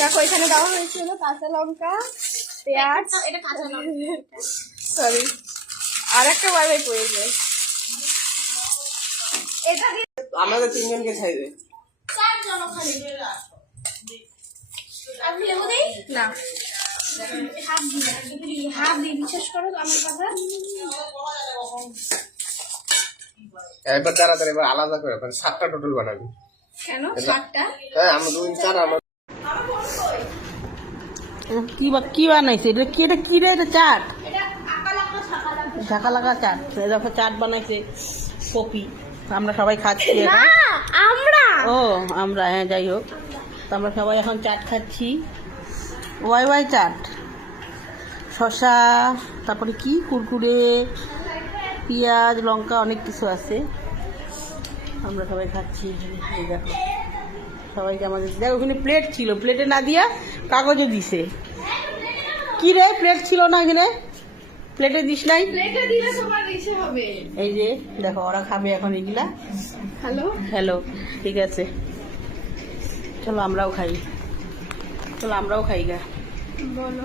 দেখো এখানে দেওয়া হয়েছিল কাঁচা লঙ্কা, পেঁয়াজ, এটা কাঁচা লঙ্কা, সরি আর একটা বারবার পড়ে যায়। এটা আমাদের তিনজনকে খাইবে। 4 জন ওখানে। আপনি লেবু দেই না হাফ দিয়ে বিশ্বাস করো আমার কথা। এবার তাড়াতাড়ি এবার আলাদা করে 7টা টোটাল বানাবি। কেন 7টা? হ্যাঁ আমরা 2 4 আমার কি বানাইছে এটা? কি রে? এটা চাট, এটা আকা লাগা ছাকা লাগা। ঢাকা লাগা চাট। দেখো চাট বানাইছে কপি, আমরা সবাই খাচ্ছি এখন। না আমরা ও আমরা, হ্যাঁ যাই হোক, তো আমরা সবাই এখন চাট খাচ্ছি। ওয়াই ওয়াই চাট, শসা, তারপরে কি কুরকুরে, পেঁয়াজ, লঙ্কা, অনেক কিছু আছে। আমরা সবাই খাচ্ছি। এই দেখো সবাইকে আমাদের দেখো ওখানে প্লেট ছিল, প্লেটে না দিয়া কাগজে দিছে। কি রে প্লেট ছিল না এখানে? প্লেটে দিস নাই? প্লেটে দিলে তোমার ইসে হবে। এই যে দেখো ওরা খাবে এখন এগুলা। হ্যালো হ্যালো, ঠিক আছে, চলো আমরাও খাই, চলো আমরাও খাই গা। বলো।